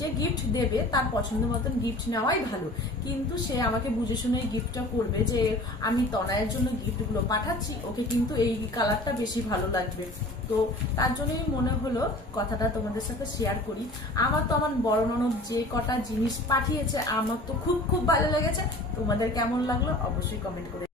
যে গিফট দেবে তার পছন্দ মতন গিফট নেওয়াই ভালো, কিন্তু সে আমাকে বুঝে শুনে গিফটটা করবে যে আমি তনয়ের জন্য গিফটগুলো পাঠাচ্ছি, ওকে কিন্তু এই কালারটা বেশি ভালো লাগবে। তো তার জন্যই মনে হলো কথাটা তোমাদের সাথে শেয়ার করি। আমার তো আমার বড় ননদ যে কটা জিনিস পাঠিয়েছে আমার তো খুব খুব ভালো লেগেছে। তোমাদের কেমন লাগলো অবশ্যই কমেন্ট করে।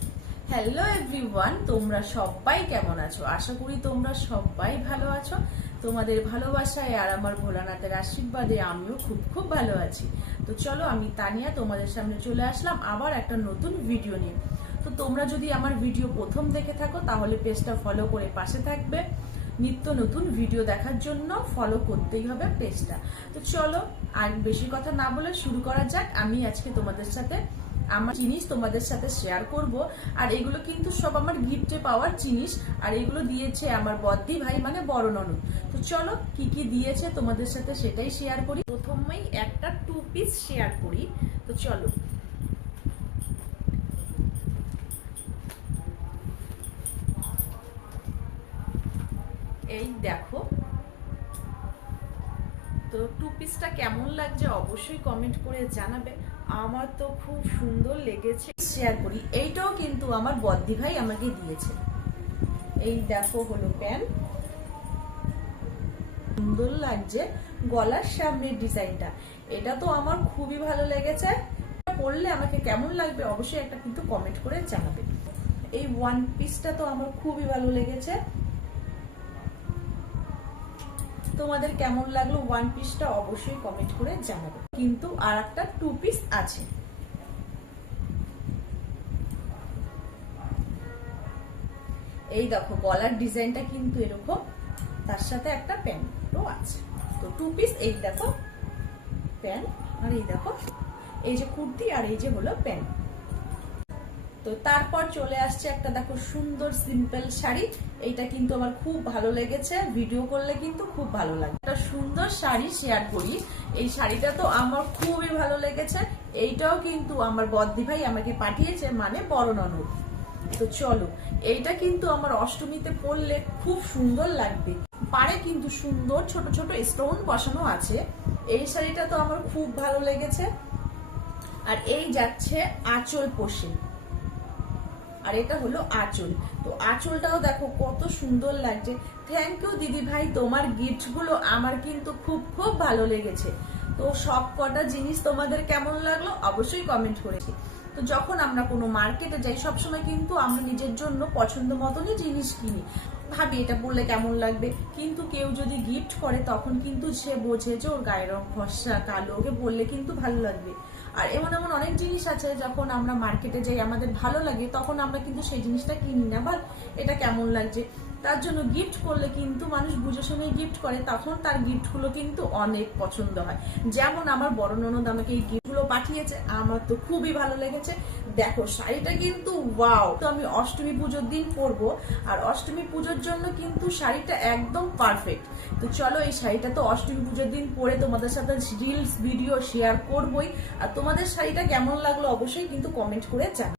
হ্যালো এভরিওয়ান, তোমরা সবাই কেমন আছো? আশা করি তোমরা সবাই ভালো আছো। তোমাদের ভালোবাসায় আর আমার ভোলানাথের আশীর্বাদে আমিও খুব খুব ভালো আছি। তো চলো, আমি তানিয়া তোমাদের সামনে চলে আসলাম আবার একটা নতুন ভিডিও নিয়ে। তো তোমরা যদি আমার ভিডিও প্রথম দেখে থাকো তাহলে পেজটা ফলো করে পাশে থাকবে। নিত্য নতুন ভিডিও দেখার জন্য ফলো করতেই হবে পেজটা। তো চলো আর বেশি কথা না বলে শুরু করা যাক। আমি আজকে তোমাদের সাথে আমার জিনিস তোমাদের সাথে শেয়ার করব। আর এগুলো কিন্তু সব আমার গিফটে পাওয়ার জিনিস, আর এগুলো দিয়েছে আমার বদ্দি ভাই মানে বড় ননদ। তো চলো কি কি দিয়েছে তোমাদের সাথে সেটাই শেয়ার করি। প্রথমেই একটা 2 পিস শেয়ার করি। তো চলো, এই দেখো। তো 2 পিসটা কেমন লাগছে অবশ্যই কমেন্ট করে জানাবে। আমার তো খুব সুন্দর লেগেছে, শেয়ার করি। এইটাও কিন্তু আমার বদ্দি ভাই আমাকে দিয়েছে। এই দেখো হলো প্যান্ট, সুন্দর লাগছে গলার সামনের ডিজাইনটা। এটা তো আমার খুবই ভালো লেগেছে। পরলে আমাকে কেমন লাগবে অবশ্যই একটা কিন্তু কমেন্ট করে জানাবে। এই 1 পিসটা তো আমার খুবই ভালো লেগেছে। তোমাদের কেমন লাগলো 1 পিসটা অবশ্যই কমেন্ট করে জানাবে। কিন্তু আর একটা 2 পিস আছে। এই দেখো গলার ডিজাইনটা কিন্তু এরকম, তার সাথে একটা প্যান্টও আছে। তো 2 পিস, এই দেখো প্যান্ট, আর এই দেখো এই যে কুর্তি, আর এই যে হলো প্যান্ট। তো তারপর চলে আসছে একটা দেখো সুন্দর সিম্পল শাড়ি। এইটা কিন্তু আমার খুব ভালো লেগেছে, ভিডিও করলে কিন্তু খুব ভালো লাগে। একটা সুন্দর শাড়ি শেয়ার করি। এই শাড়িটা তো আমার খুবই ভালো লেগেছে। এইটাও কিন্তু আমার বদ্দি ভাই আমাকে পাঠিয়েছে মানে বড় ননদ। তো চলো, এইটা কিন্তু আমার অষ্টমীতে পরলে খুব সুন্দর লাগবে। পারে কিন্তু সুন্দর ছোট ছোট স্টোন বসানো আছে। এই শাড়িটা তো আমার খুব ভালো লেগেছে। আর এই যাচ্ছে আঁচল পোষে, আর এটা হলো আঁচল। তো আঁচলটাও দেখো কত সুন্দর লাগছে। থ্যাংক ইউ দিদি ভাই, তোমার গিফট গুলো আমার কিন্তু খুব খুব ভালো লেগেছে। তো সব কটা জিনিস তোমাদের কেমন লাগলো অবশ্যই কমেন্ট করেছি। তো যখন আমরা কোনো মার্কেটে যাই সবসময় কিন্তু আমরা নিজের জন্য পছন্দ মতনই জিনিস কিনি, ভাবি এটা বললে কেমন লাগবে। কিন্তু কেউ যদি গিফট করে তখন কিন্তু সে বোঝে যে ওর গায়ের রং ফর্সা কালো, ওকে বললে কিন্তু ভালো লাগবে। আর এমন এমন অনেক জিনিস আছে যখন আমরা মার্কেটে যাই আমাদের ভালো লাগে তখন আমরা কিন্তু সেই জিনিসটা কিনি না, বল এটা কেমন লাগছে। তার জন্য গিফট করলে কিন্তু মানুষ বুঝে শুনে গিফট করে, তখন তার গিফটগুলো কিন্তু অনেক পছন্দ হয়। যেমন আমার বড় ননদ আমাকে এই গিফটগুলো পাঠিয়েছে, আমার তো খুবই ভালো লেগেছে। দেখো শাড়িটা কিন্তু ওয়াও। তো আমি অষ্টমী পুজোর দিন পরবো, আর অষ্টমী পুজোর জন্য কিন্তু শাড়িটা একদম পারফেক্ট। তো চলো, এই শাড়িটা তো অষ্টমী পুজোর দিন পরে তোমাদের সাথে রিলস ভিডিও শেয়ার করবোই। আর তোমাদের শাড়িটা কেমন লাগলো অবশ্যই কিন্তু কমেন্ট করে জানাও।